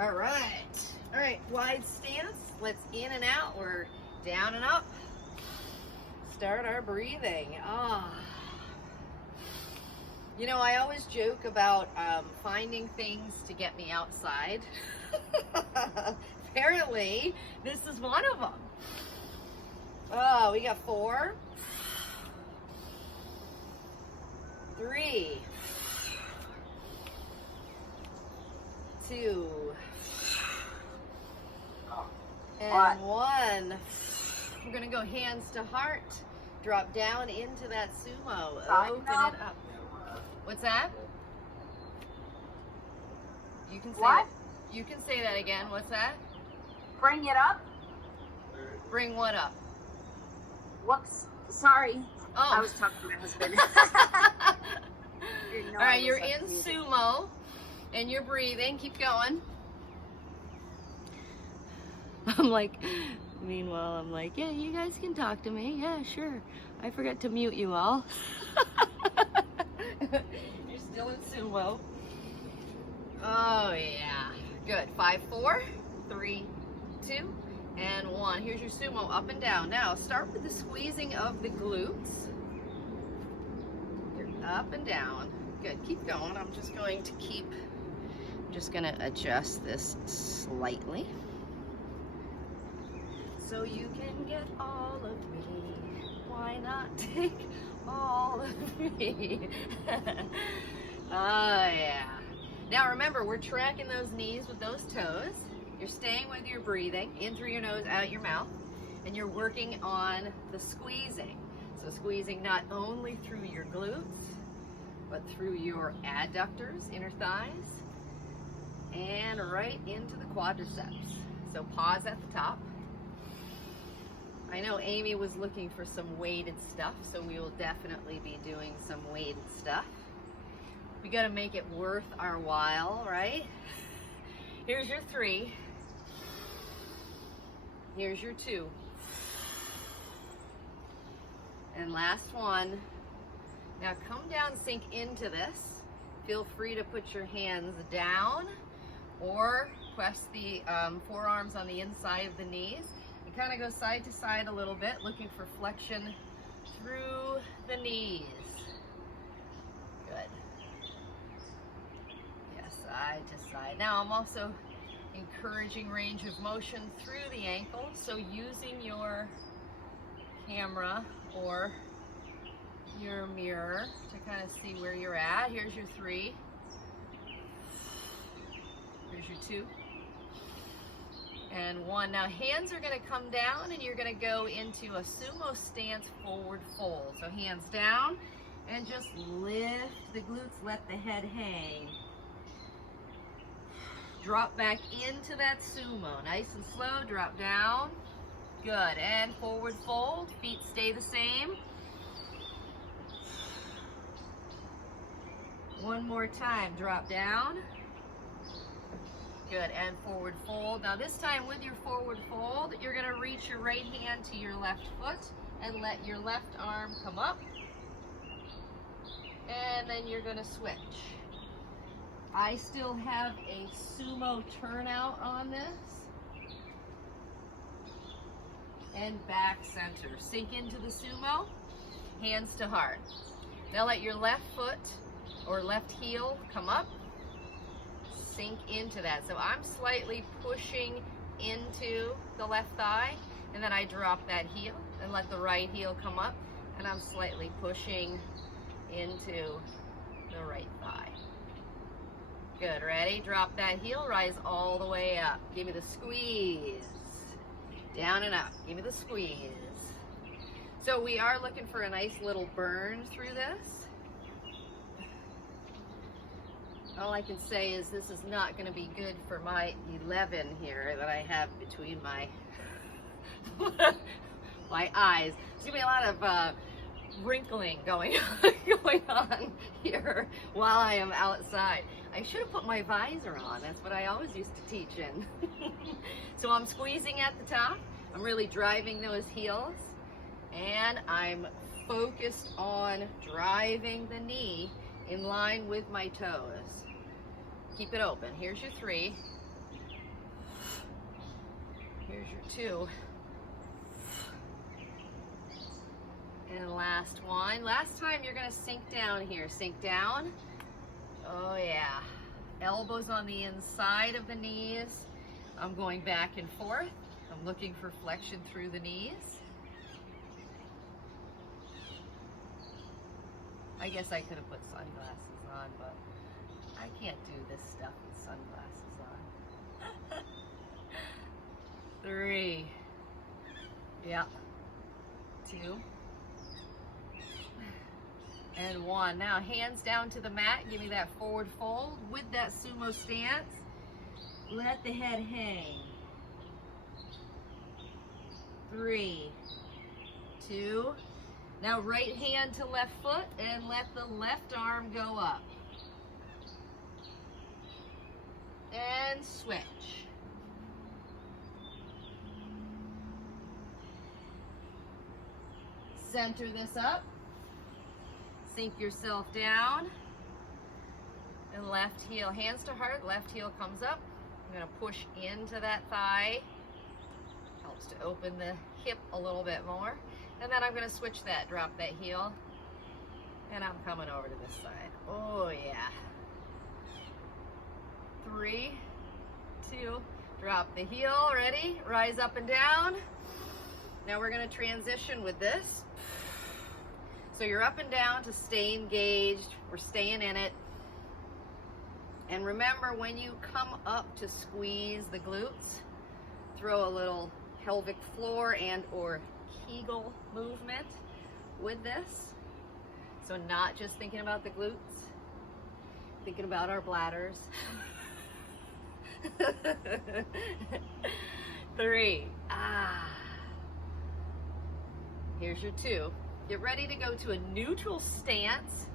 All right, wide stance. Let's in and out. We're down and up. Start our breathing. You know, I always joke about finding things to get me outside. Apparently, this is one of them. Oh, we got 4, 3, 2, and 1. We're gonna go hands to heart. Drop down into that sumo. Open it up. What's that? You can say What? That. You can say that again. What's that? Bring it up. Bring what up? Whoops. Sorry. Oh. I was talking to my husband. All right, you're in sumo and you're breathing. Keep going. Meanwhile, I'm like, yeah, you guys can talk to me. Yeah, sure. I forgot to mute you all. You're still in sumo. Oh, yeah. Good. 5, 4, 3, 2, and 1. Here's your sumo, up and down. Now, start with the squeezing of the glutes. You're up and down. Good. Keep going. I'm just going to adjust this slightly so you can get all of me. Why not take all of me? Oh, yeah. Now remember, we're tracking those knees with those toes. You're staying with your breathing, in through your nose, out your mouth, and you're working on the squeezing. So squeezing not only through your glutes, but through your adductors, inner thighs, and right into the quadriceps. So pause at the top. I know Amy was looking for some weighted stuff, so we will definitely be doing some weighted stuff. We got to make it worth our while, right? Here's your 3. Here's your 2. And last one. Now come down, sink into this. Feel free to put your hands down or press the forearms on the inside of the knees. And kind of go side to side a little bit, looking for flexion through the knees. Good. Side to side. Now I'm also encouraging range of motion through the ankle, so using your camera or your mirror to kind of see where you're at. Here's your 3. Here's your 2. And 1. Now hands are going to come down and you're going to go into a sumo stance forward fold. So hands down and just lift the glutes, let the head hang. Drop back into that sumo. Nice and slow, drop down. Good, and forward fold. Feet stay the same. One more time, drop down. Good, and forward fold. Now this time with your forward fold, you're gonna reach your right hand to your left foot and let your left arm come up. And then you're gonna switch. I still have a sumo turnout on this. And back center. Sink into the sumo, hands to heart. Now let your left foot or left heel come up. Sink into that. So I'm slightly pushing into the left thigh, and then I drop that heel and let the right heel come up, and I'm slightly pushing into the right thigh. Good, ready? Drop that heel, rise all the way up. Give me the squeeze. Down and up. Give me the squeeze. So we are looking for a nice little burn through this. All I can say is this is not going to be good for my 11 here that I have between my my eyes. There's going to be a lot of wrinkling going on here while I am outside. I should have put my visor on. That's what I always used to teach in. So I'm squeezing at the top. I'm really driving those heels, and I'm focused on driving the knee in line with my toes. Keep it open. Here's your 3. Here's your 2. And last one. Last time you're gonna sink down here. Sink down. Oh yeah. Elbows on the inside of the knees. I'm going back and forth. I'm looking for flexion through the knees. I guess I could have put sunglasses on, but I can't do this stuff with sunglasses on. 3. Yep. 2. And 1. Now hands down to the mat. Give me that forward fold with that sumo stance. Let the head hang. 3, 2. Now right hand to left foot and let the left arm go up. And switch. Center this up. Sink yourself down. And left heel, hands to heart, left heel comes up. I'm gonna push into that thigh. Helps to open the hip a little bit more. And then I'm gonna switch that, drop that heel. And I'm coming over to this side. Oh yeah. 3, 2, drop the heel, ready? Rise up and down. Now we're gonna transition with this. So you're up and down to stay engaged. We're staying in it. And remember, when you come up to squeeze the glutes, throw a little pelvic floor and or Kegel movement with this. So not just thinking about the glutes, thinking about our bladders. 3. Here's your 2. Get ready to go to a neutral stance.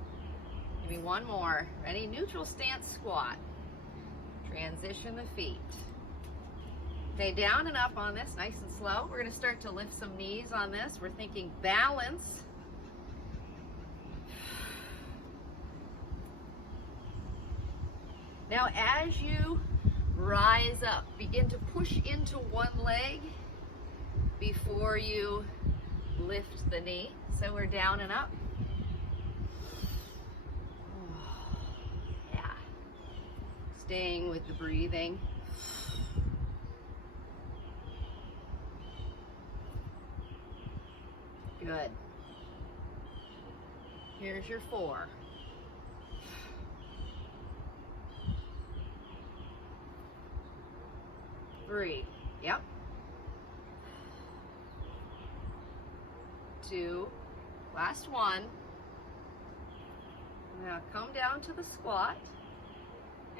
Give me 1 more. Ready? Neutral stance squat. Transition the feet. Stay down and up on this, nice and slow. We're going to start to lift some knees on this. We're thinking balance. Now as you rise up, begin to push into one leg before you lift the knee. So we're down and up. Yeah. Staying with the breathing. Good. Here's your 4. 3. Yep. 2. Last 1. Now come down to the squat.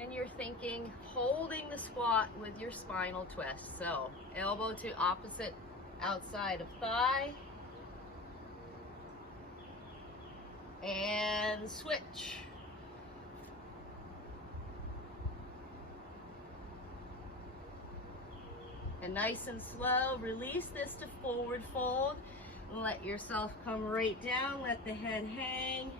And you're thinking, holding the squat with your spinal twist. So elbow to opposite outside of thigh. And switch. And nice and slow, release this to forward fold. Let yourself come right down, let the head hang.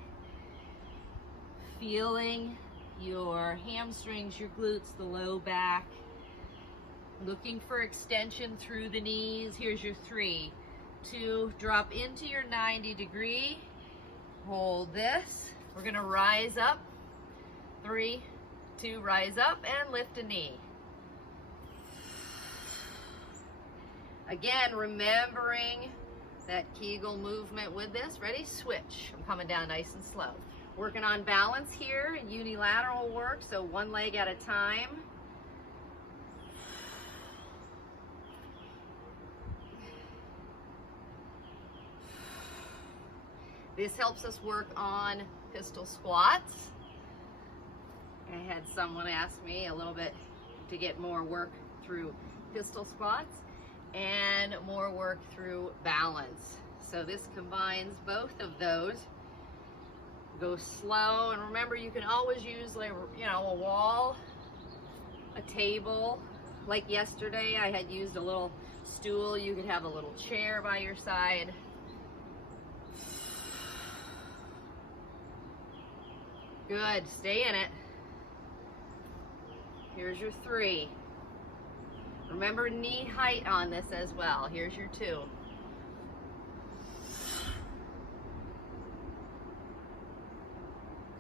Feeling your hamstrings, your glutes, the low back. Looking for extension through the knees. Here's your 3, 2, drop into your 90 degree. Hold this. We're gonna rise up. 3, 2, rise up and lift a knee. Again, remembering that Kegel movement with this. Ready? Switch. I'm coming down nice and slow. Working on balance here, unilateral work, so one leg at a time. This helps us work on pistol squats. I had someone ask me a little bit to get more work through pistol squats and more work through balance. So this combines both of those. Go slow, and remember you can always use, like, you know, a wall, a table. Like yesterday I had used a little stool. You could have a little chair by your side. Good, stay in it. Here's your 3. Remember knee height on this as well. Here's your 2.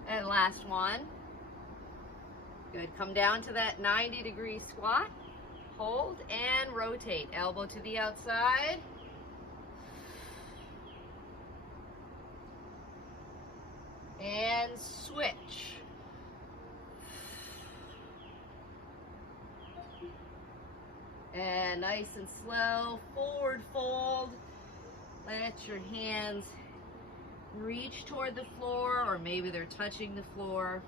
And last one. Good. Come down to that 90-degree squat. Hold and rotate. Elbow to the outside. And switch. And nice and slow, forward fold. Let your hands reach toward the floor, or maybe they're touching the floor.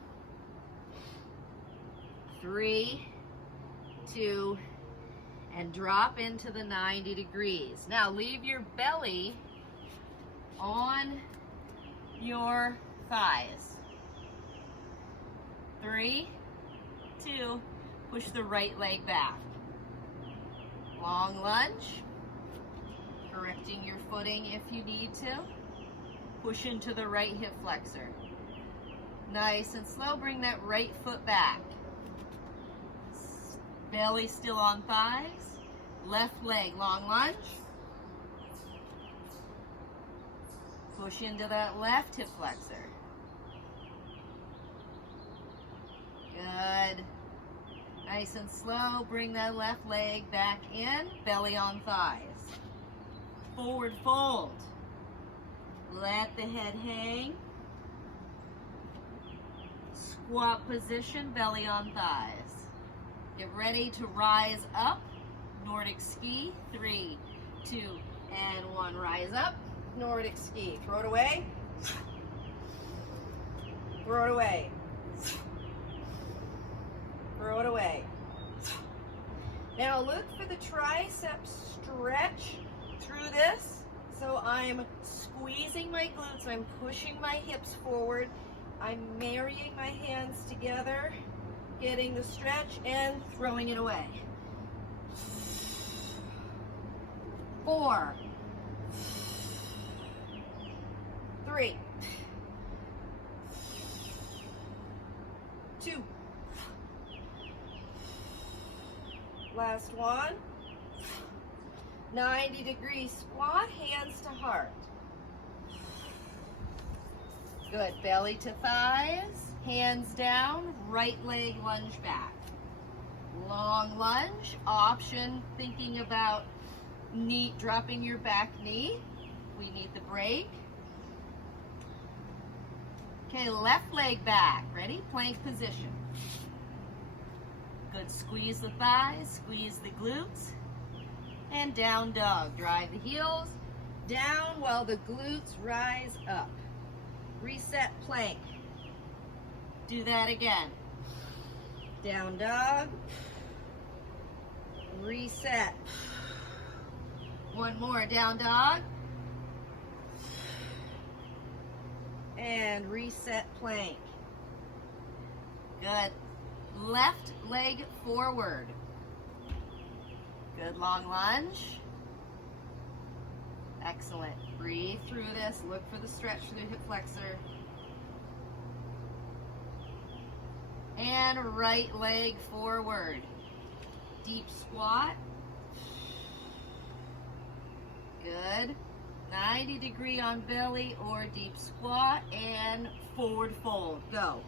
3, 2, and drop into the 90 degrees. Now leave your belly on your thighs. 3, 2, push the right leg back. Long lunge, correcting your footing if you need to. Push into the right hip flexor. Nice and slow, bring that right foot back. Belly still on thighs. Left leg, long lunge. Push into that left hip flexor. Good. Nice and slow, bring that left leg back in, belly on thighs. Forward fold. Let the head hang. Squat position, belly on thighs. Get ready to rise up. Nordic ski, 3, 2, and 1. Rise up, Nordic ski. Throw it away. Throw it away. Throw it away. Now look for the tricep stretch through this. So I'm squeezing my glutes, I'm pushing my hips forward, I'm marrying my hands together, getting the stretch and throwing it away. 4, 3, 2, last one. 90-degree squat, hands to heart. Good, belly to thighs, hands down, right leg lunge back. Long lunge, option thinking about knee, dropping your back knee. We need the break. Okay, left leg back, ready? Plank position. Good, squeeze the thighs, squeeze the glutes. And down dog. Drive the heels down while the glutes rise up. Reset plank. Do that again. Down dog. Reset. One more, down dog. And reset plank. Good. Left leg forward. Good, long lunge. Excellent. Breathe through this. Look for the stretch through the hip flexor. And right leg forward. Deep squat. Good. 90-degree on belly or deep squat and forward fold. Go.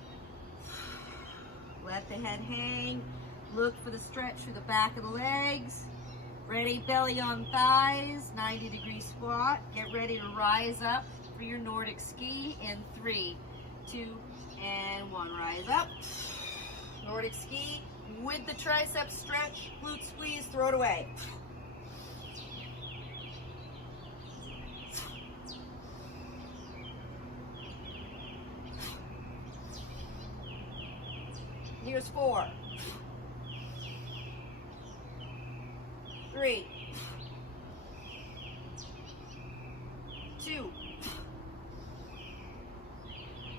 Let the head hang. Look for the stretch through the back of the legs. Ready, belly on thighs, 90-degree squat. Get ready to rise up for your Nordic ski in 3, 2, and 1. Rise up. Nordic ski with the tricep stretch, glute squeeze, throw it away. Here's 4, 3, 2,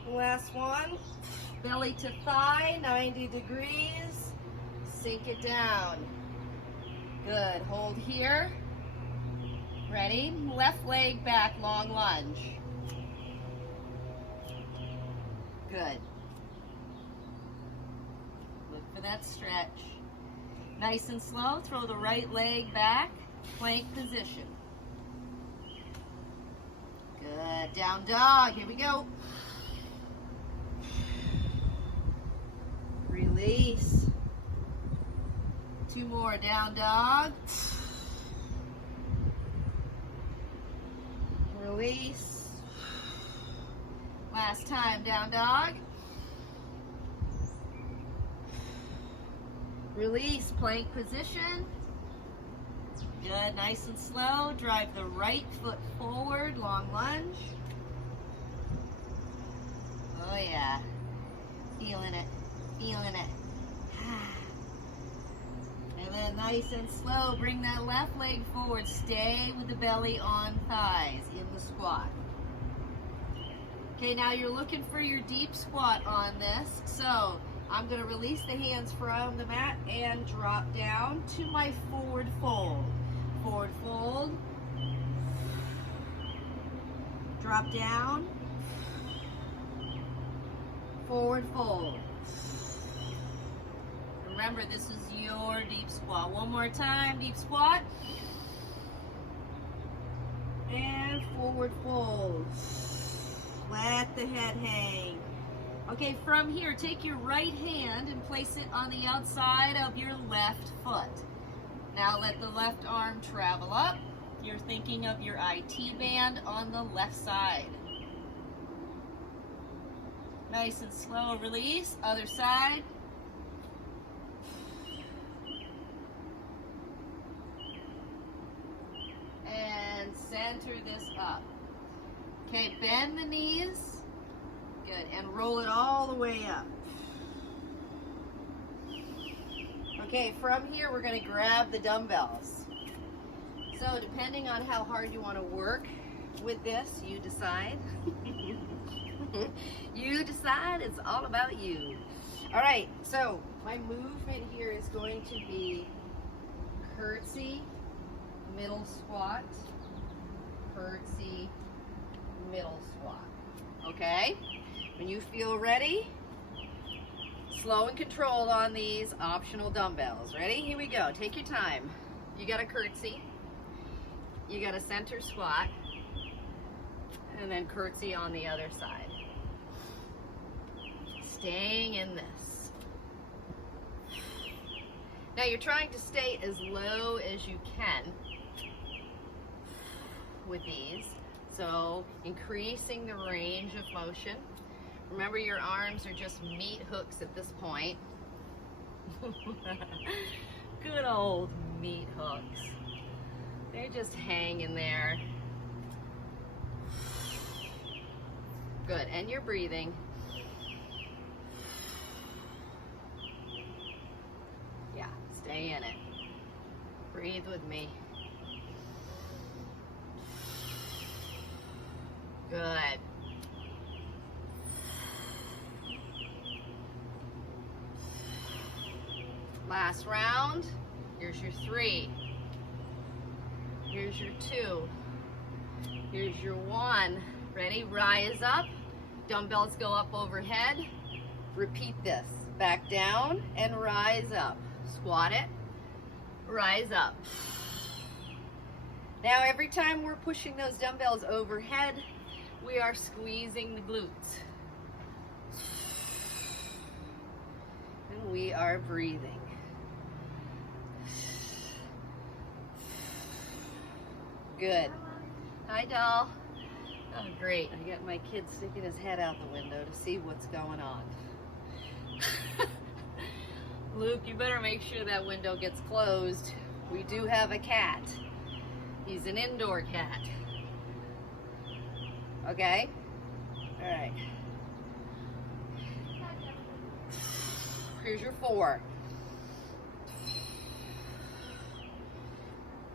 last one. Belly to thigh, 90 degrees. Sink it down. Good. Hold here. Ready? Left leg back, long lunge. Good. Look for that stretch. Nice and slow, throw the right leg back, plank position. Good, down dog, here we go. Release. 2 more, down dog. Release. Last time, down dog. Release, plank position. Good, nice and slow. Drive the right foot forward, long lunge. Oh yeah, feeling it, feeling it. And then nice and slow, bring that left leg forward. Stay with the belly on thighs in the squat. Okay, now you're looking for your deep squat on this. So I'm going to release the hands from the mat and drop down to my forward fold. Forward fold. Drop down. Forward fold. Remember, this is your deep squat. One more time, deep squat. And forward fold. Let the head hang. Okay, from here, take your right hand and place it on the outside of your left foot. Now let the left arm travel up. You're thinking of your IT band on the left side. Nice and slow release. Other side. And center this up. Okay, bend the knees. Good, and roll it all the way up. Okay, from here we're going to grab the dumbbells. So depending on how hard you want to work with this, you decide. You decide, it's all about you. All right, so my movement here is going to be curtsy, middle squat, curtsy, middle squat. Okay? When you feel ready, slow and controlled on these optional dumbbells. Ready? Here we go. Take your time. You got a curtsy. You got a center squat. And then curtsy on the other side. Staying in this. Now you're trying to stay as low as you can with these. So increasing the range of motion. Remember, your arms are just meat hooks at this point. Good old meat hooks. They're just hanging there. Good, and you're breathing. Yeah, stay in it. Breathe with me. Good. Last round. Here's your 3. Here's your 2. Here's your 1. Ready? Rise up. Dumbbells go up overhead. Repeat this. Back down and rise up. Squat it. Rise up. Now every time we're pushing those dumbbells overhead, we are squeezing the glutes. And we are breathing. Good. Hi, doll. Oh, great. I got my kid sticking his head out the window to see what's going on. Luke, you better make sure that window gets closed. We do have a cat. He's an indoor cat. Okay? All right. Here's your 4.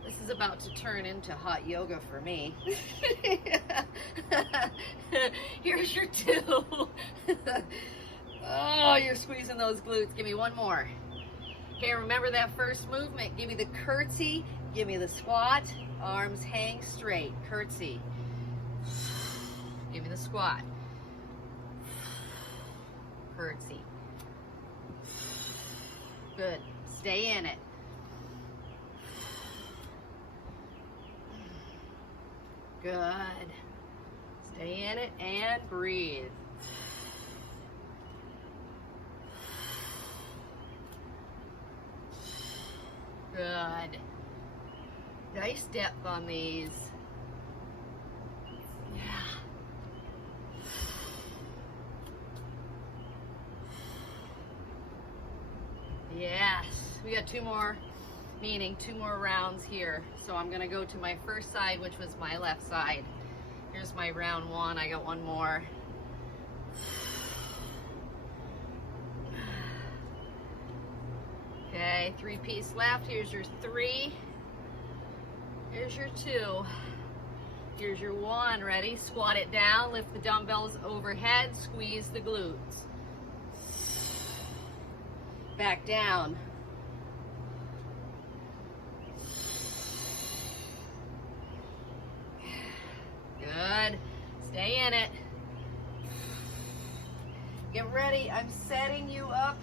This is about to turn into hot yoga for me. Here's your 2. Oh, you're squeezing those glutes. Give me one more. Okay, remember that first movement. Give me the curtsy. Give me the squat. Arms hang straight. Curtsy. Give me the squat. Curtsy. Good. Stay in it. Good. Stay in it and breathe. Good. Nice depth on these. Yeah. Yes. We got two more rounds here. So I'm gonna go to my first side, which was my left side. Here's my round one. I got one more. Okay, 3-piece left. Here's your 3. Here's your 2. Here's your 1. Ready? Squat it down. Lift the dumbbells overhead. Squeeze the glutes. Back down. Good. Stay in it. Get ready. I'm setting you up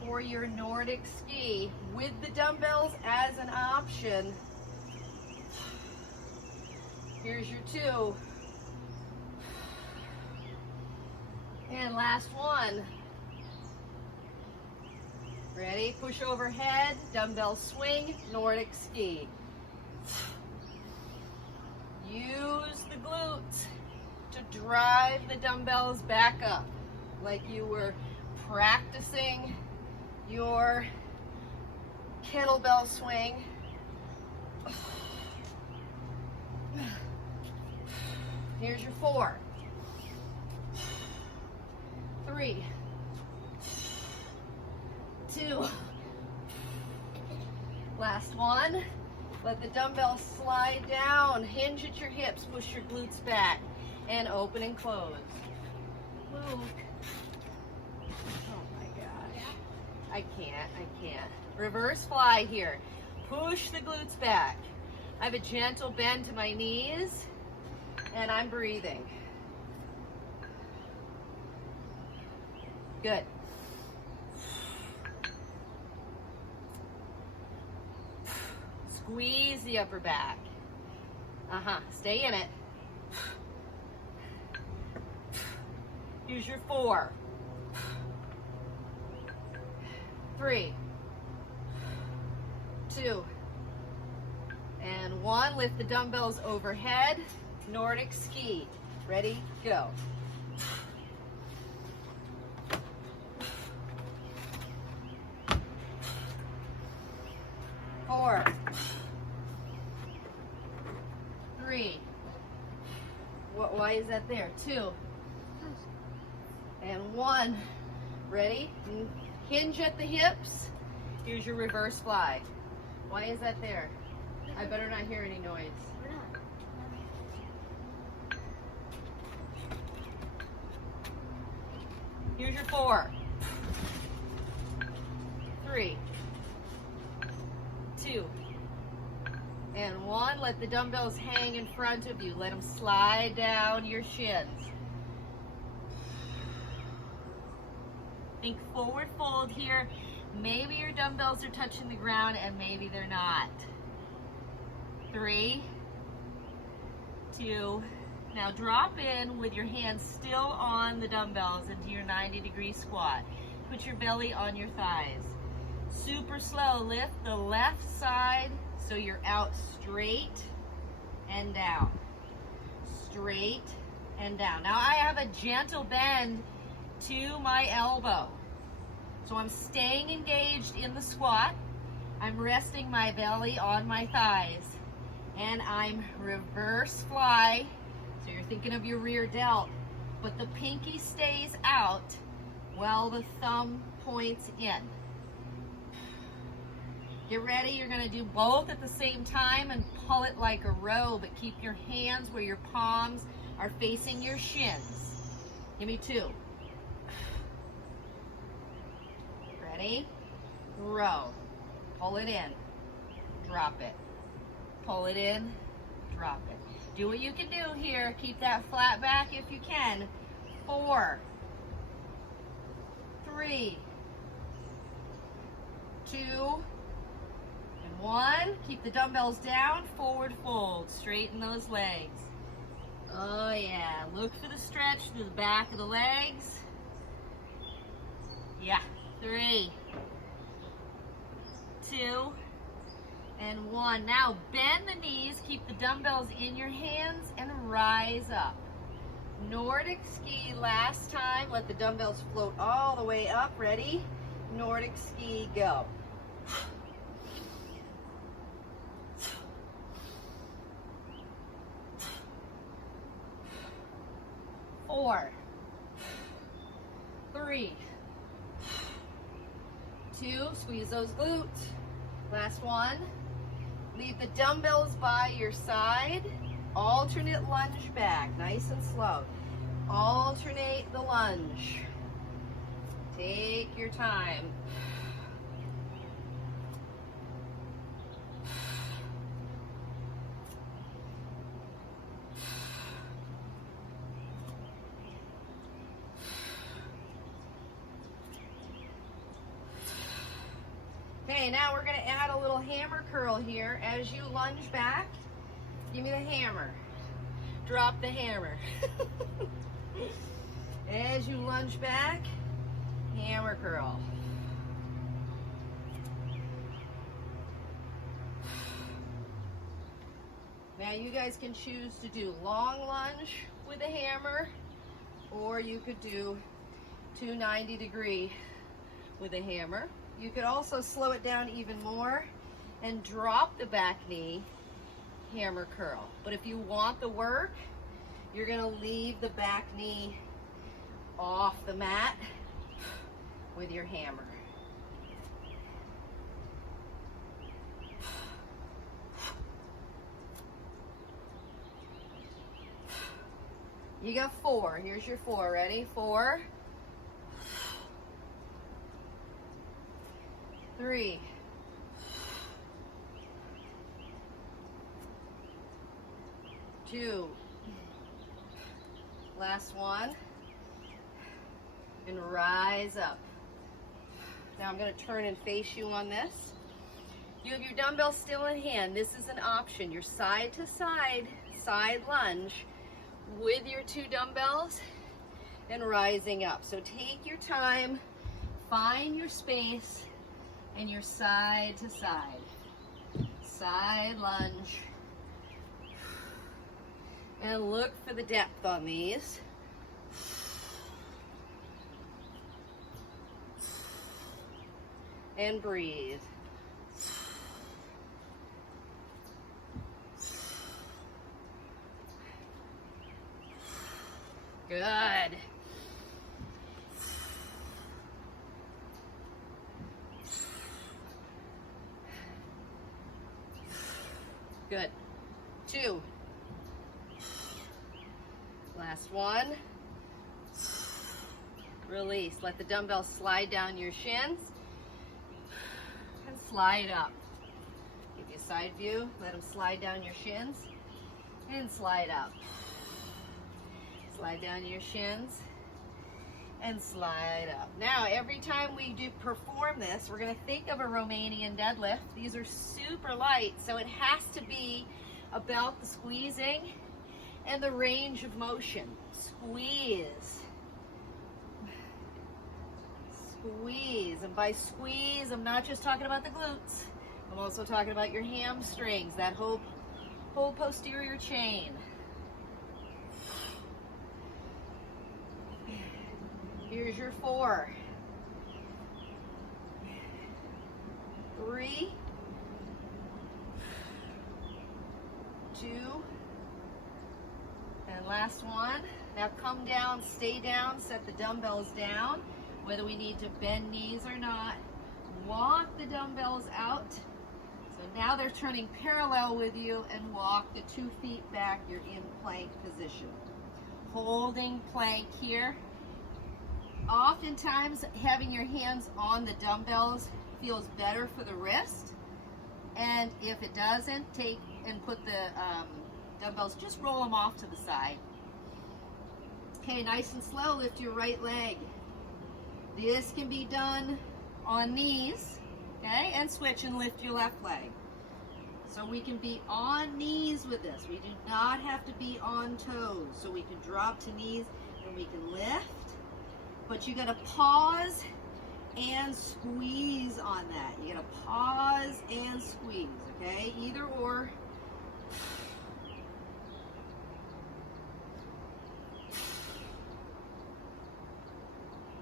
for your Nordic ski with the dumbbells as an option. Here's your 2. And last one. Ready? Push overhead, dumbbell swing, Nordic ski. Use the glutes to drive the dumbbells back up like you were practicing your kettlebell swing. Here's your 4, 3, 2. Last one. Let the dumbbells slide down. Hinge at your hips. Push your glutes back. And open and close. Move. Oh my gosh. I can't. Reverse fly here. Push the glutes back. I have a gentle bend to my knees. And I'm breathing. Good. Squeeze the upper back. Stay in it. Use your 4, 3, 2, and 1. Lift the dumbbells overhead. Nordic ski. Ready? Go. 4, 3. Why is that there? 2 and 1. Ready? Hinge at the hips. Here's your reverse fly. Why is that there? I better not hear any noise. Here's your 4, 3, 2, and 1. Let the dumbbells hang in front of you. Let them slide down your shins. Think forward fold here. Maybe your dumbbells are touching the ground and maybe they're not. 3, 2, now drop in with your hands still on the dumbbells into your 90-degree squat. Put your belly on your thighs. Super slow, lift the left side so you're out straight and down. Straight and down. Now I have a gentle bend to my elbow. So I'm staying engaged in the squat. I'm resting my belly on my thighs. And I'm reverse fly. So you're thinking of your rear delt, but the pinky stays out while the thumb points in. Get ready, you're gonna do both at the same time and pull it like a row, but keep your hands where your palms are facing your shins. Give me 2. Ready? Row. Pull it in. Drop it. Pull it in. Drop it. Do what you can do here. Keep that flat back if you can. 4, 3, 2, and 1, keep the dumbbells down, forward fold, straighten those legs. Oh yeah, look for the stretch through the back of the legs. Yeah, 3, 2, and 1. Now bend the knees, keep the dumbbells in your hands, and rise up. Nordic ski last time. Let the dumbbells float all the way up. Ready? Nordic ski, go. 4, 3, 2, squeeze those glutes. Last 1. Leave the dumbbells by your side. Alternate lunge back, nice and slow. Alternate the lunge. Take your time. Okay, now we're going to add a little hammer curl here. As you lunge back, give me the hammer. Drop the hammer. As you lunge back, hammer curl. Now you guys can choose to do long lunge with a hammer, or you could do 290-degree with a hammer. You could also slow it down even more and drop the back knee, hammer curl. But if you want the work, you're going to leave the back knee off the mat with your hammer. You got 4. Here's your 4. Ready? 4, 3, 2, last 1, and rise up. Now I'm going to turn and face you on this. You have your dumbbell still in hand. This is an option. Your side to side, side lunge with your 2 dumbbells and rising up. So take your time, find your space, and your side to side. Side lunge. And look for the depth on these. And breathe. Good. Good. 2. Last 1. Release. Let the dumbbells slide down your shins and slide up. Give you a side view. Let them slide down your shins and slide up. Slide down your shins and slide up. Now, every time we do perform this, we're going to think of a Romanian deadlift. These are super light, so it has to be about the squeezing and the range of motion. Squeeze. Squeeze. And by squeeze, I'm not just talking about the glutes. I'm also talking about your hamstrings, that whole posterior chain. Here's your 4, 3, 2, and last 1. Now come down, stay down, set the dumbbells down, whether we need to bend knees or not. Walk the dumbbells out. So now they're turning parallel with you, and walk the 2 feet back. You're in plank position. Holding plank here. Oftentimes, having your hands on the dumbbells feels better for the wrist. And if it doesn't, take and put the dumbbells, just roll them off to the side. Okay, nice and slow, lift your right leg. This can be done on knees, okay? And switch and lift your left leg. So we can be on knees with this. We do not have to be on toes. So we can drop to knees and we can lift. But you gotta pause and squeeze on that. You gotta pause and squeeze, okay? Either or.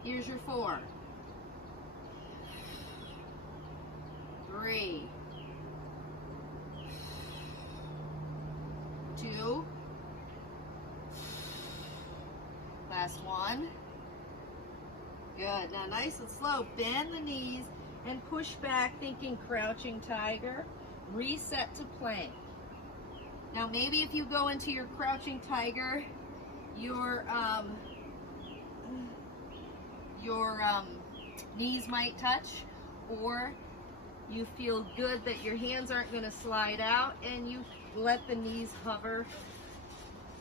Here's your 4. 3. 2. Last one. Good. Now nice and slow. Bend the knees and push back, thinking crouching tiger. Reset to plank. Now maybe if you go into your crouching tiger, your knees might touch, or you feel good that your hands aren't going to slide out and you let the knees hover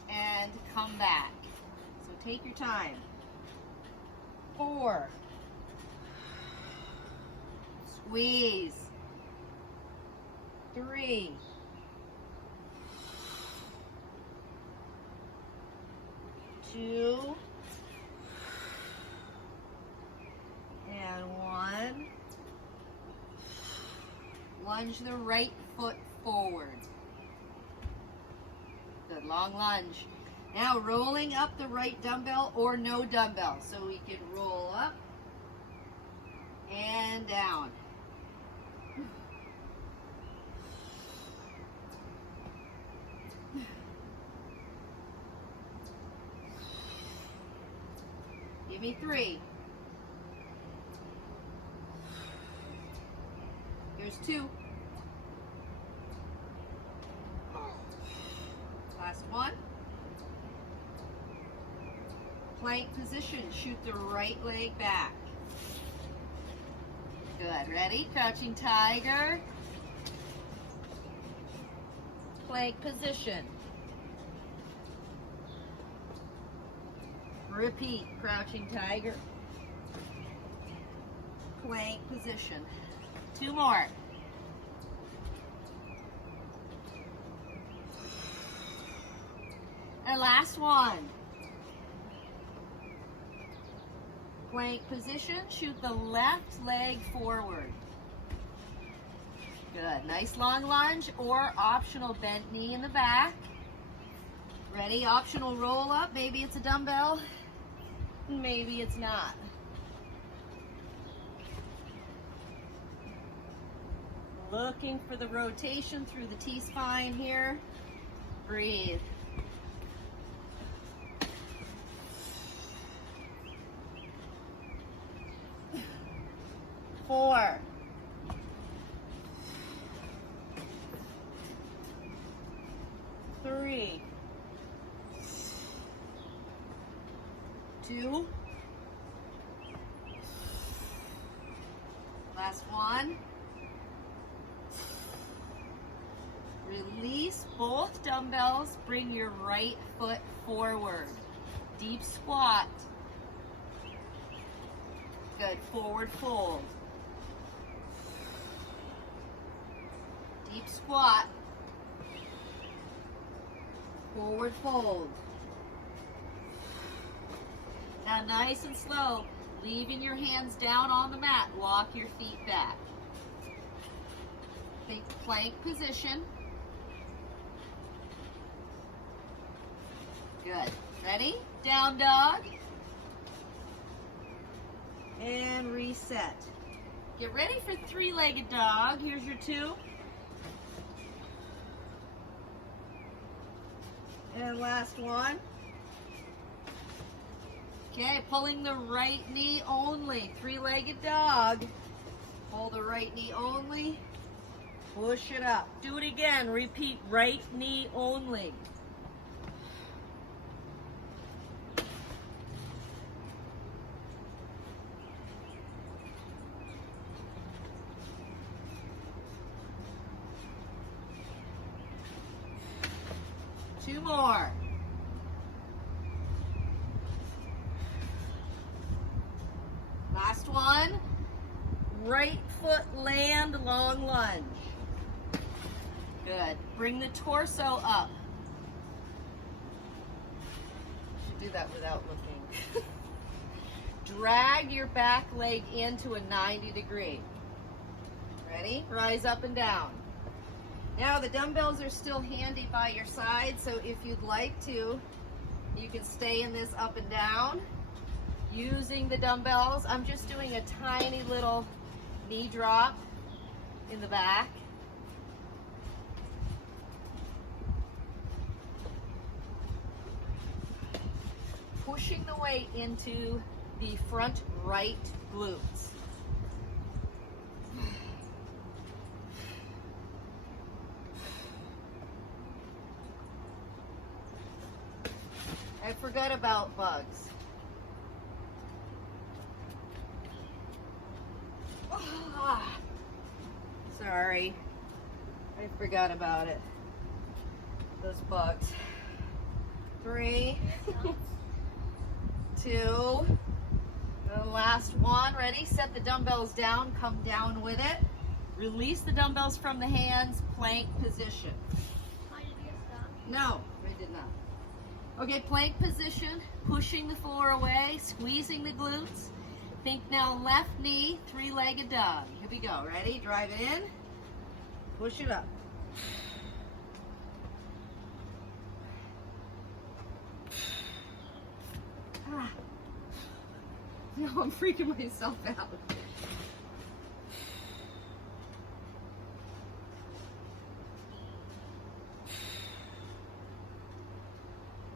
and come back. So take your time. 4. Squeeze. 3. 2. And 1. Lunge the right foot forward. Good, long lunge. Now rolling up the right dumbbell or no dumbbell. So we can roll up and down. Give me 3. Here's 2. Last one. Plank position. Shoot the right leg back. Good. Ready? Crouching tiger. Plank position. Repeat. Crouching tiger. Plank position. 2 more. And last one. Plank position. Shoot the left leg forward. Good. Nice long lunge or optional bent knee in the back. Ready? Optional roll up. Maybe it's a dumbbell. Maybe it's not. Looking for the rotation through the T-spine here. Breathe. 4. 3. 2. Last one. Release both dumbbells. Bring your right foot forward. Deep squat. Good. Forward fold. Deep squat. Forward fold. Now nice and slow, leaving your hands down on the mat. Walk your feet back. Think plank position. Good. Ready? Down dog. And reset. Get ready for 3-legged dog. Here's your 2. And last one. Okay, pulling the right knee only. 3-legged dog. Pull the right knee only. Push it up. Do it again. Repeat, right knee only. Two more. Last one. Right foot land, long lunge. Good. Bring the torso up. Should do that without looking. Drag your back leg into a 90 degree. Ready? Rise up and down. Now the dumbbells are still handy by your side, so if you'd like to, you can stay in this up and down using the dumbbells. I'm just doing a tiny little knee drop in the back. Pushing the weight into the front right glutes. I forgot about bugs. Sorry, I forgot about it. Those bugs. 3, 2, and last one. Ready? Set the dumbbells down, come down with it. Release the dumbbells from the hands, plank position. No, I did not. Okay, plank position, pushing the floor away, squeezing the glutes. Think now left knee, three-legged dog. Here we go. Ready? Drive it in. Push it up. No, I'm freaking myself out.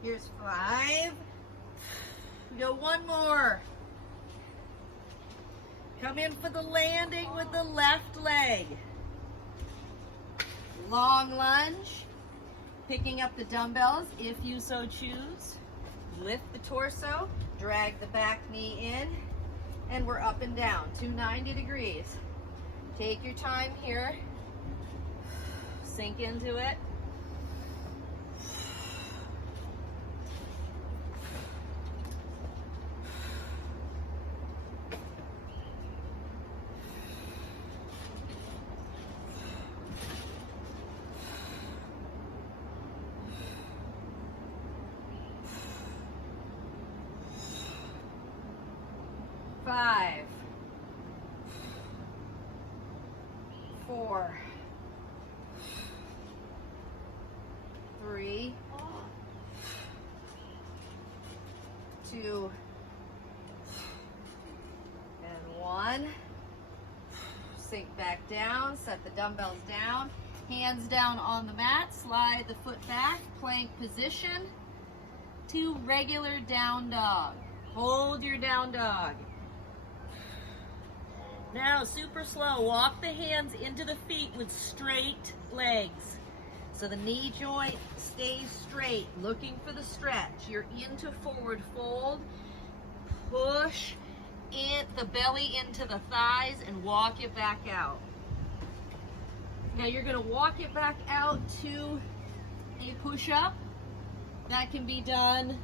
Here's 5. We go one more. Come in for the landing with the left leg. Long lunge. Picking up the dumbbells if you so choose. Lift the torso. Drag the back knee in. And we're up and down. 290 degrees. Take your time here. Sink into it. Five, 4, 3, 2, and 1. Sink back down, set the dumbbells down, hands down on the mat, slide the foot back, plank position to regular down dog. Hold your down dog. Now, super slow, walk the hands into the feet with straight legs. So the knee joint stays straight, looking for the stretch. You're into forward fold. Push the belly into the thighs and walk it back out. Now you're gonna walk it back out to a push-up. That can be done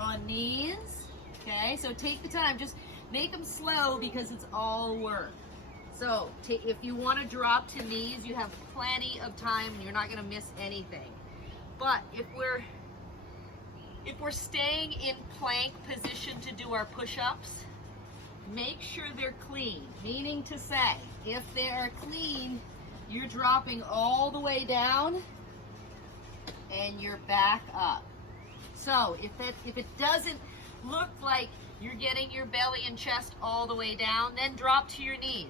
on knees. Okay, so take the time, just make them slow because it's all work. So if you want to drop to knees, you have plenty of time and you're not going to miss anything. But if we're staying in plank position to do our push-ups, make sure they're clean. Meaning to say, if they are clean, you're dropping all the way down and you're back up. So if it doesn't look like you're getting your belly and chest all the way down, then drop to your knees.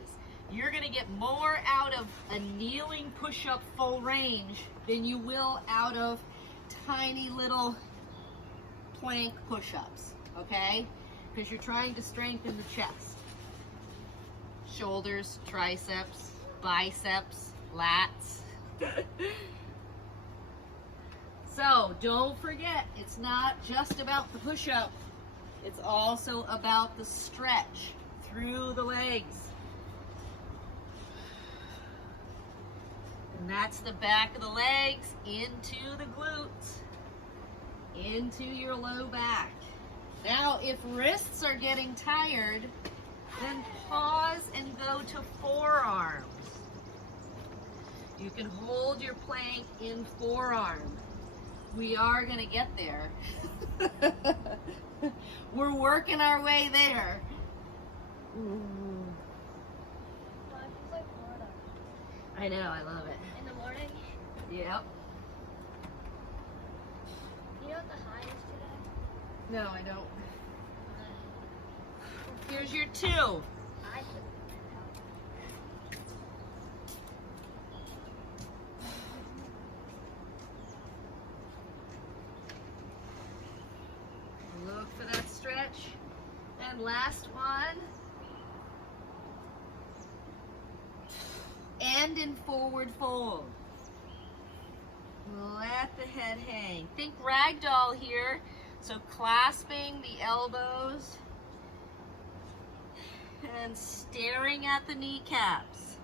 You're going to get more out of a kneeling push-up full range than you will out of tiny little plank push-ups, okay? Because you're trying to strengthen the chest. Shoulders, triceps, biceps, lats. So don't forget, it's not just about the push-up. It's also about the stretch through the legs. And that's the back of the legs into the glutes, into your low back. Now, if wrists are getting tired, then pause and go to forearms. You can hold your plank in forearm. We are gonna get there. We're working our way there. I know, I love it. In the morning? Yep. You know what the high is today? No, I don't. Here's your 2. I could Look for that stretch. And last one. And in forward fold. Let the head hang. Think ragdoll here. So clasping the elbows and staring at the kneecaps.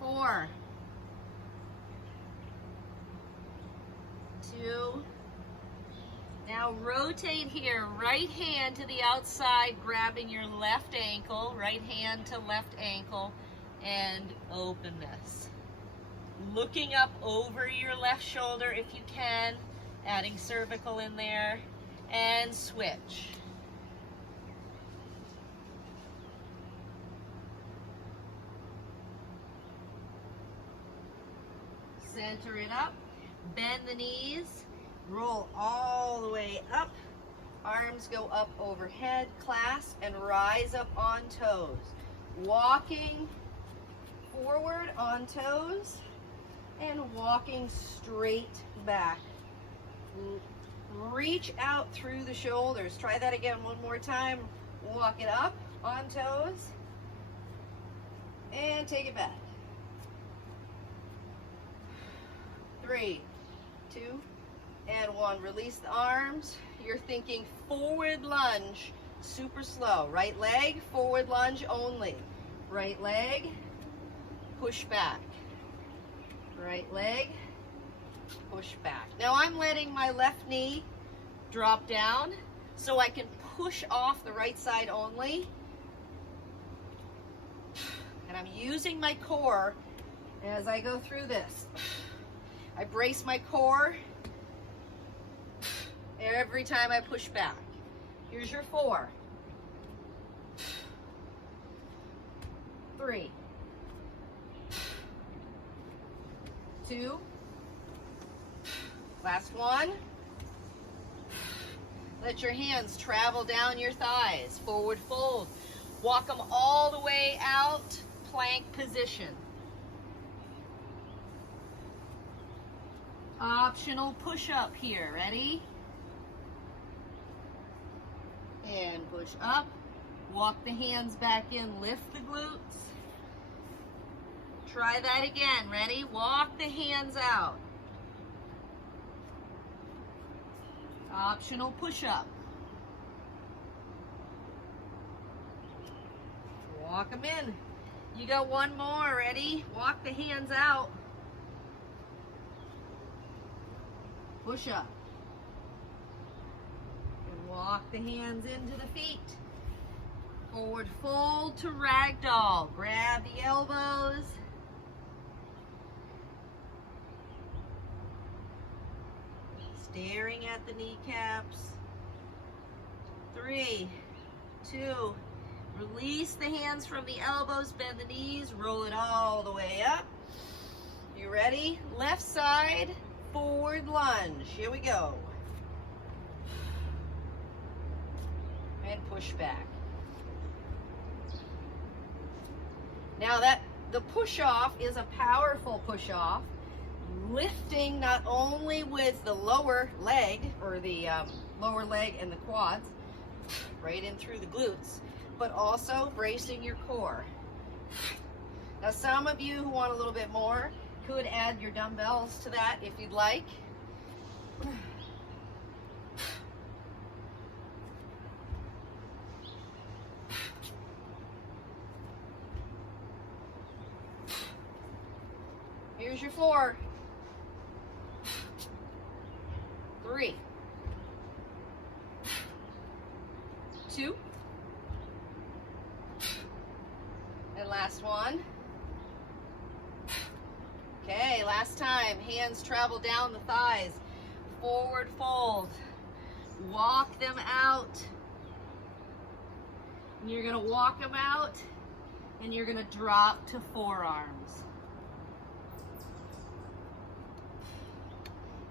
4, 2. Now rotate here, right hand to the outside, grabbing your left ankle, right hand to left ankle, and open this. Looking up over your left shoulder if you can, adding cervical in there, and switch. Center it up, bend the knees, roll all the way up, arms go up overhead, clasp, and rise up on toes. Walking forward on toes, and walking straight back. Reach out through the shoulders. Try that again one more time. Walk it up on toes, and take it back. 3, 2, and 1. Release the arms. You're thinking forward lunge, super slow. Right leg, forward lunge only. Right leg, push back. Right leg, push back. Now I'm letting my left knee drop down so I can push off the right side only. And I'm using my core as I go through this. I brace my core every time I push back. Here's your 4, 3, 2, last one. Let your hands travel down your thighs, forward fold. Walk them all the way out, plank position. Optional push-up here, ready? And push up, walk the hands back in, lift the glutes. Try that again, ready? Walk the hands out. Optional push-up. Walk them in. You got one more, ready? Walk the hands out. Push up. And walk the hands into the feet. Forward fold to ragdoll. Grab the elbows. Staring at the kneecaps. 3, 2, release the hands from the elbows, bend the knees, roll it all the way up. You ready? Left side, forward lunge. Here we go. And push back. Now the push off is a powerful push off, lifting not only with the lower leg or the lower leg and the quads, right in through the glutes, but also bracing your core. Now some of you who want a little bit more could add your dumbbells to that if you'd like. Here's your 4, 3, 2, and last Last one. Okay, last time. Hands travel down the thighs. Forward fold. Walk them out. And you're gonna walk them out and you're gonna drop to forearms.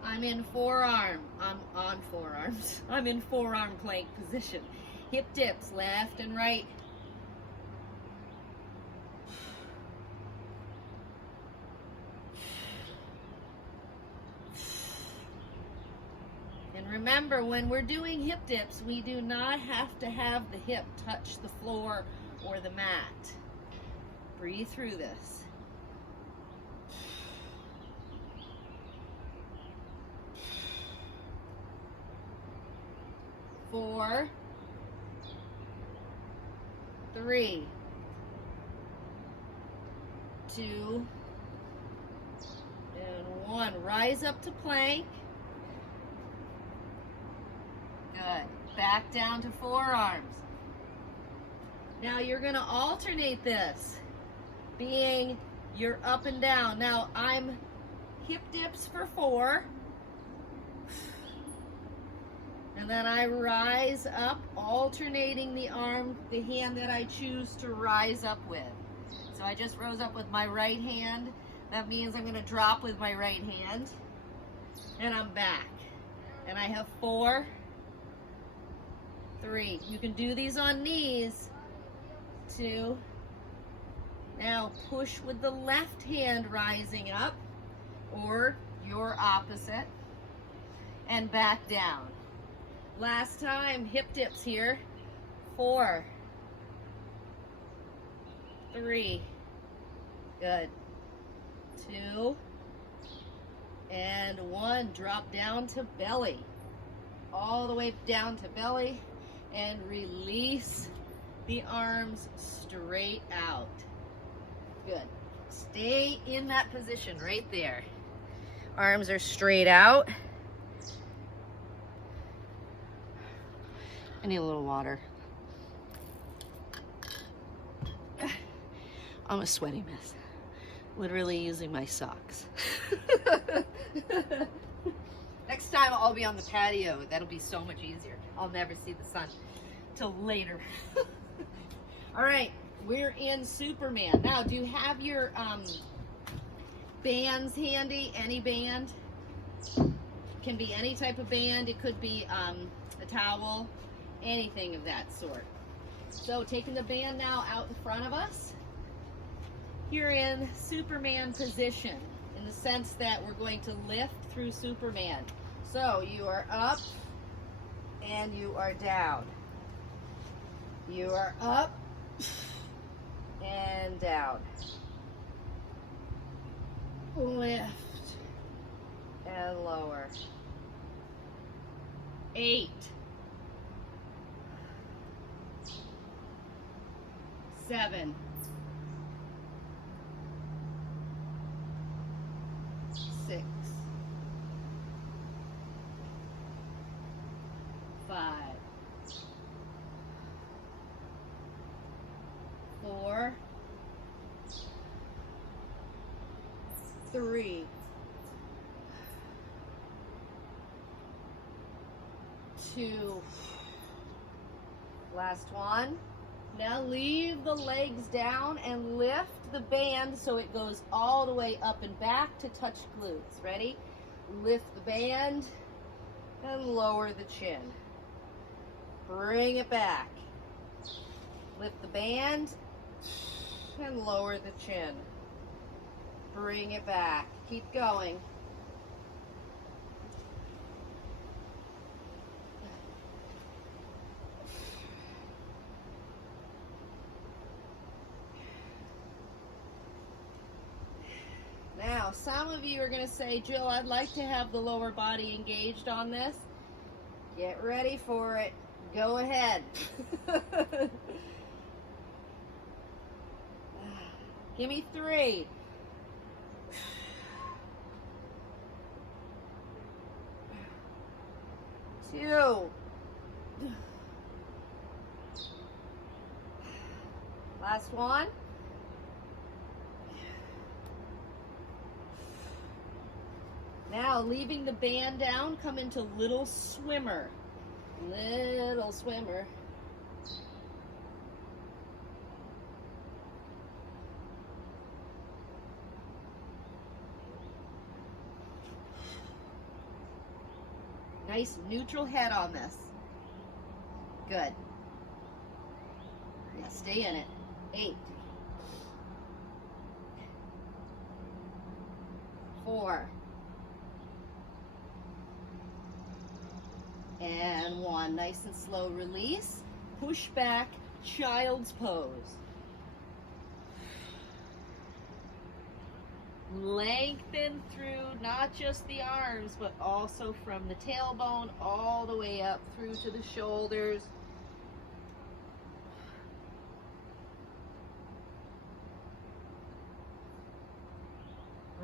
I'm in forearm. I'm on forearms. I'm in forearm plank position. Hip dips left and right. And remember, when we're doing hip dips, we do not have to have the hip touch the floor or the mat. Breathe through this. 4, 3, 2, and 1. Rise up to plank. Good. Back down to forearms. Now you're going to alternate this, being your up and down. Now I'm hip dips for 4. And then I rise up, alternating the arm, the hand that I choose to rise up with. So I just rose up with my right hand. That means I'm going to drop with my right hand. And I'm back. And I have 4, 3. You can do these on knees. 2. Now push with the left hand rising up, or your opposite, and back down. Last time, hip dips here. 4, 3, good. 2, and 1. Drop down to belly. All the way down to belly, and release the arms straight out. Good. Stay in that position right there. Arms are straight out. I need a little water. I'm a sweaty mess. Literally using my socks. Next time I'll be on the patio. That'll be so much easier. I'll never see the sun till later. All right, we're in Superman. Now, do you have your bands handy? Any band? Can be any type of band. It could be a towel. Anything of that sort. So taking the band now out in front of us, you're in Superman position, in the sense that we're going to lift through Superman. So you are up and you are down. You are up and down. Lift and lower. 8, 7, 6, 5, 4, 3, 2. Last one. Now leave the legs down and lift the band so it goes all the way up and back to touch glutes. Ready? Lift the band and lower the chin. Bring it back. Lift the band and lower the chin. Bring it back. Keep going. Now, some of you are going to say, Jill, I'd like to have the lower body engaged on this. Get ready for it. Go ahead. Give me 3. 2. Last one. Now, leaving the band down, come into little swimmer. Little swimmer. Nice neutral head on this. Good. Yeah, stay in it. 8. 4. And 1. Nice and slow release. Push back, child's pose. Lengthen through not just the arms, but also from the tailbone all the way up through to the shoulders.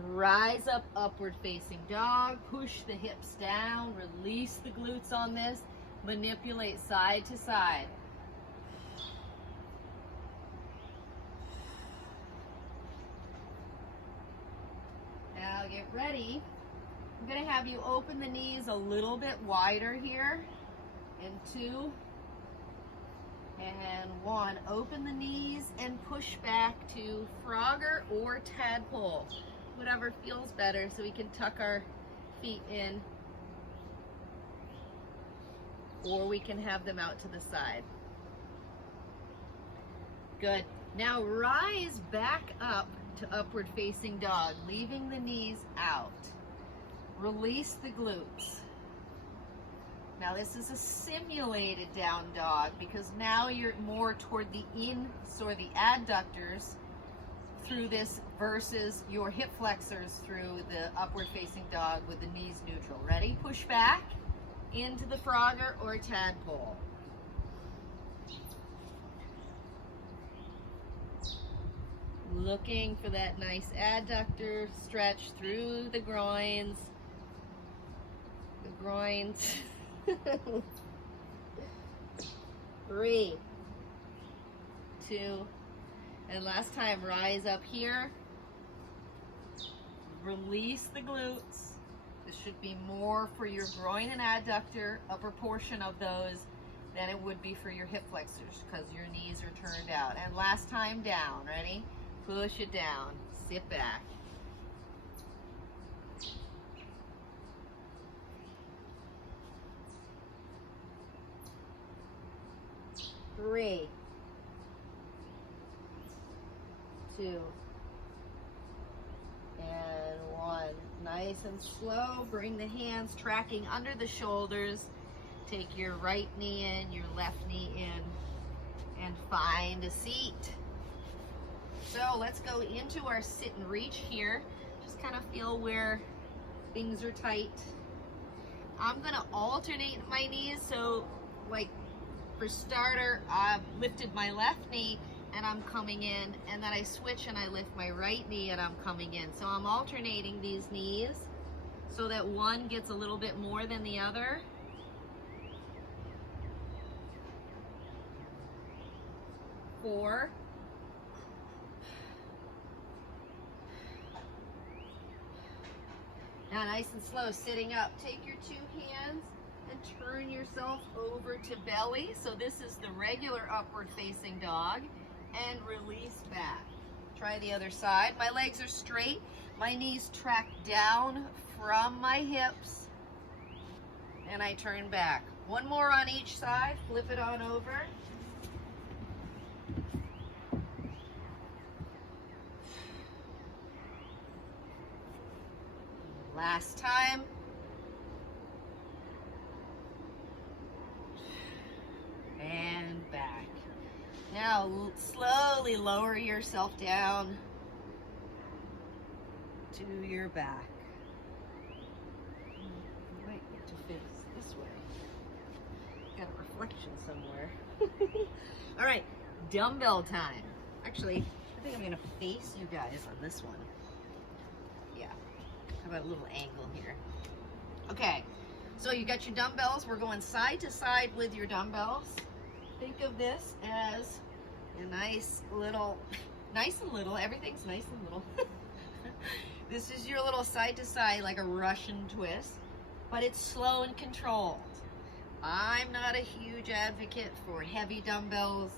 Rise up, upward facing dog. Push the hips down. Release the glutes on this. Manipulate side to side. Now get ready. I'm going to have you open the knees a little bit wider here. And 2. And 1. Open the knees and push back to Frogger or Tadpole. Whatever feels better, so we can tuck our feet in, or we can have them out to the side. Good. Now rise back up to upward facing dog, leaving the knees out. Release the glutes. Now this is a simulated down dog because now you're more toward the ins or the adductors through this versus your hip flexors through the upward facing dog with the knees neutral. Ready? Push back into the Frogger or Tadpole. Looking for that nice adductor stretch through the groins. The groins. 3, 2, and last time, rise up here. Release the glutes. This should be more for your groin and adductor, upper portion of those, than it would be for your hip flexors because your knees are turned out. And last time, down. Ready? Push it down. Sit back. 3, 2, and 1. Nice and slow. Bring the hands tracking under the shoulders. Take your right knee in, your left knee in, and find a seat. So let's go into our sit and reach here. Just kind of feel where things are tight. I'm going to alternate my knees. So like for starter, I've lifted my left knee and I'm coming in, and then I switch and I lift my right knee and I'm coming in. So I'm alternating these knees so that one gets a little bit more than the other. 4. Now nice and slow, sitting up. Take your 2 hands and turn yourself over to belly. So this is the regular upward facing dog, and release back. Try the other side. My legs are straight. My knees track down from my hips, and I turn back. 1 more on each side. Flip it on over. Last time. And back. Now slowly lower yourself down to your back. You might need to face this way. Got a reflection somewhere. All right, dumbbell time. Actually, I think I'm going to face you guys on this one. Yeah. How about a little angle here? Okay, so you got your dumbbells. We're going side to side with your dumbbells. Think of this as a nice and little, everything's nice and little. This is your little side to side, like a Russian twist, but it's slow and controlled. I'm not a huge advocate for heavy dumbbells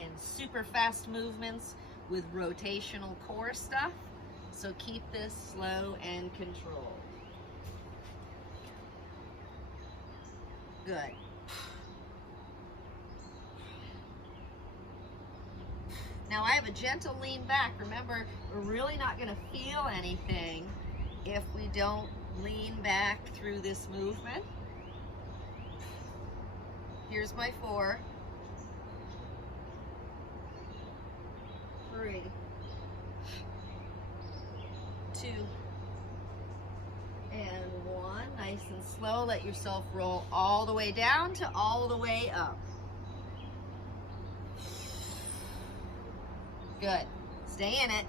and super fast movements with rotational core stuff, so keep this slow and controlled. Good. Now I have a gentle lean back. Remember, we're really not going to feel anything if we don't lean back through this movement. Here's my 4, 3, 2, and 1. Nice and slow. Let yourself roll all the way down to all the way up. Good. Stay in it.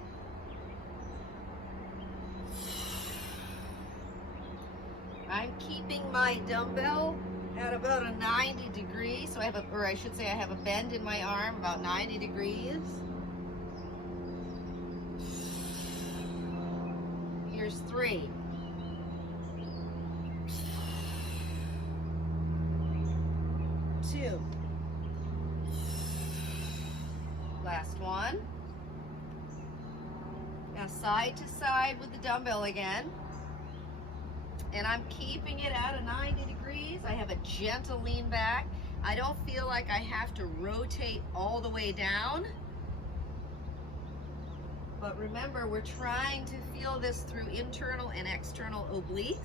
I'm keeping my dumbbell at about a 90 degrees, so I have a, or I should say I have a bend in my arm about 90 degrees. Here's 3. 2. Last one. Now side to side with the dumbbell again. And I'm keeping it at a 90 degrees. I have a gentle lean back. I don't feel like I have to rotate all the way down. But remember, we're trying to feel this through internal and external obliques.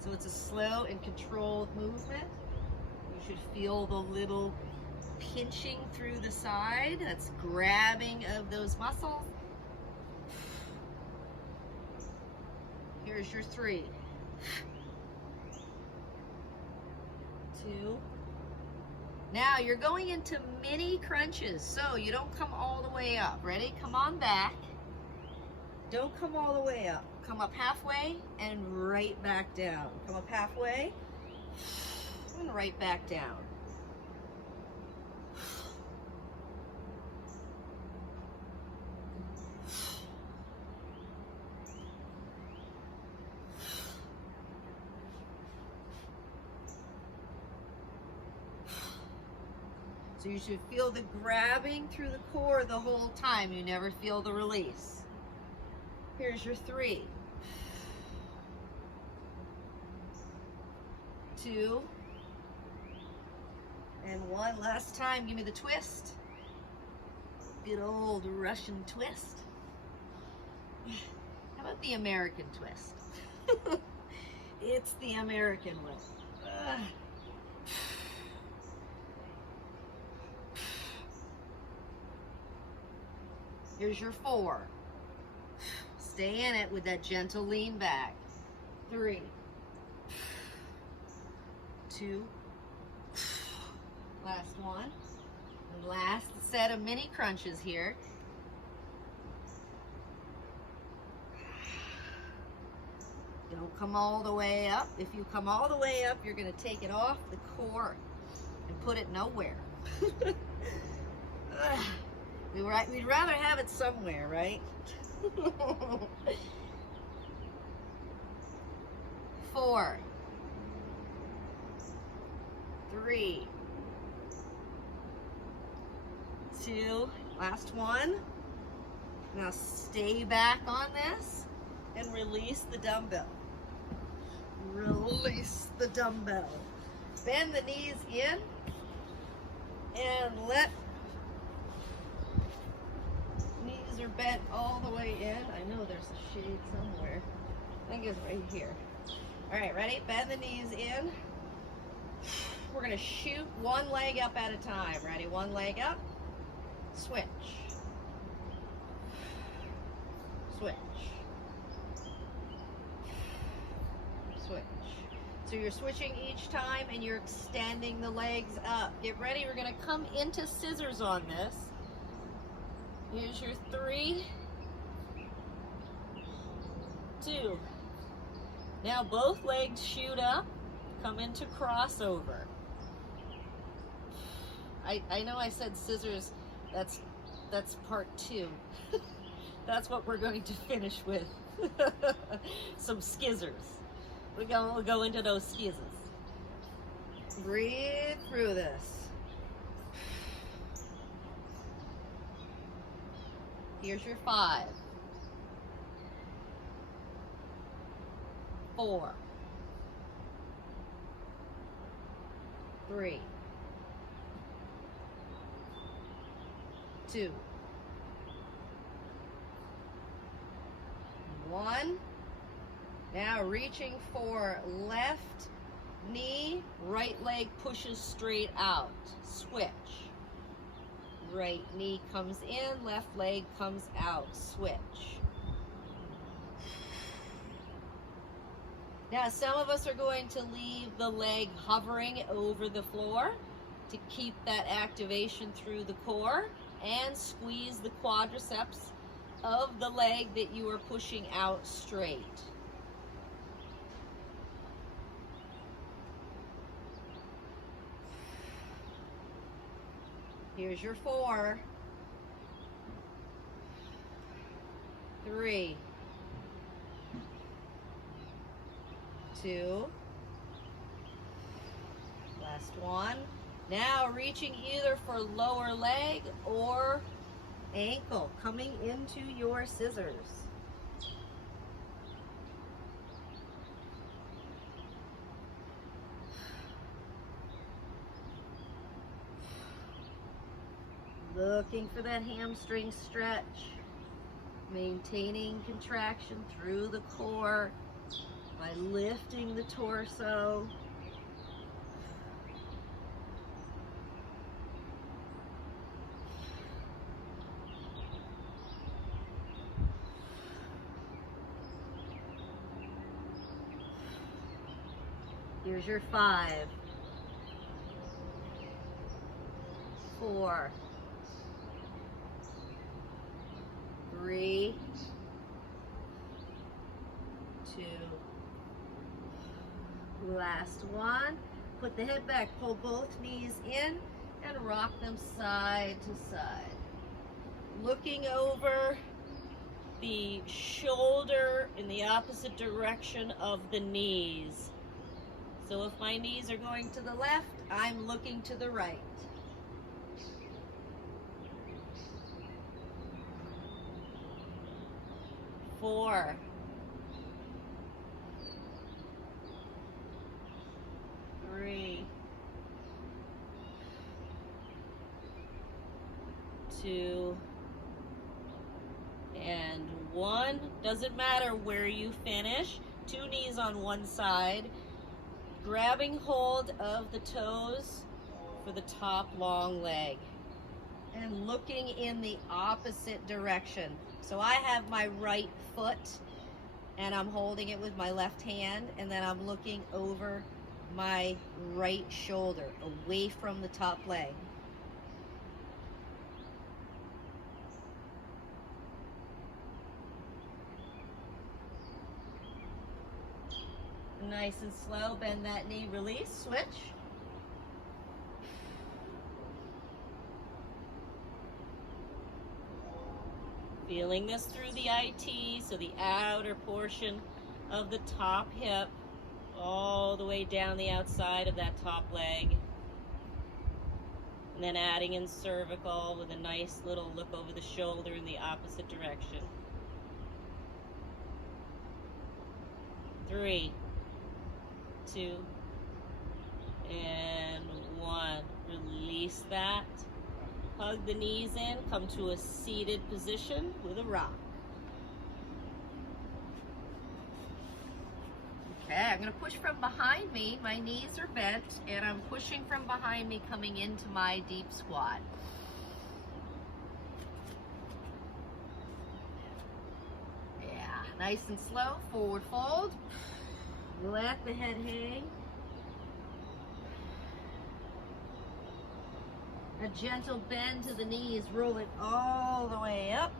So it's a slow and controlled movement. You should feel the little pinching through the side. That's grabbing of those muscles. Here's your 3. 2. Now you're going into mini crunches, so you don't come all the way up. Ready? Come on back. Don't come all the way up. Come up halfway and right back down. Come up halfway and right back down. So you should feel the grabbing through the core the whole time. You never feel the release. Here's your 3. 2. And 1 last time. Give me the twist. Good old Russian twist. How about the American twist? It's the American one. Here's your 4. Stay in it with that gentle lean back. 3, 2, last one. And last set of mini crunches here. Don't come all the way up. If you come all the way up, you're going to take it off the core and put it nowhere. We'd rather have it somewhere, right? 4, 3, 2, last one. Now stay back on this and release the dumbbell. Release the dumbbell. Bend the knees in and let knees are bent all the way in. I know there's a shade somewhere. I think it's right here. All right, ready? Bend the knees in. We're gonna shoot one leg up at a time. Ready? One leg up. Switch. Switch. Switch. So you're switching each time and you're extending the legs up. Get ready. We're gonna come into scissors on this. Here's your 3, 2. Now both legs shoot up, come into crossover. I know I said scissors, that's part 2. That's what we're going to finish with. Some skizzers. We'll go into those skizzers. Breathe through this. Here's your 5, 4, 3, 2, 1. Now reaching for left knee, right leg pushes straight out. Switch. Right knee comes in, left leg comes out. Switch. Now some of us are going to leave the leg hovering over the floor to keep that activation through the core and squeeze the quadriceps of the leg that you are pushing out straight. Here's your 4, 3, 2, last one. Now reaching either for lower leg or ankle, coming into your scissors. Looking for that hamstring stretch, maintaining contraction through the core by lifting the torso. Here's your 5, 4, 3, 2, last one. Put the head back, pull both knees in and rock them side to side. Looking over the shoulder in the opposite direction of the knees. So if my knees are going to the left, I'm looking to the right. Four, 3, 2, and 1. Doesn't matter where you finish. 2 knees on one side. Grabbing hold of the toes for the top long leg. And looking in the opposite direction. So I have my right foot and I'm holding it with my left hand, and then I'm looking over my right shoulder away from the top leg. Nice and slow, bend that knee, release, switch. Feeling this through the IT, so the outer portion of the top hip, all the way down the outside of that top leg. And then adding in cervical with a nice little look over the shoulder in the opposite direction. 3, 2, and 1. Release that. Hug the knees in, come to a seated position with a rock. Okay, I'm going to push from behind me. My knees are bent, and I'm pushing from behind me, coming into my deep squat. Yeah, nice and slow. Forward fold. Let the head hang. A gentle bend to the knees, roll it all the way up.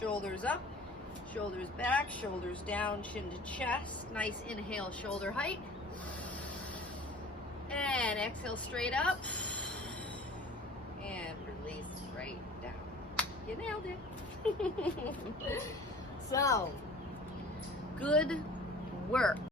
Shoulders up, shoulders back, shoulders down, chin to chest. Nice inhale, shoulder height. And exhale straight up. And release right You nailed it. So, good work.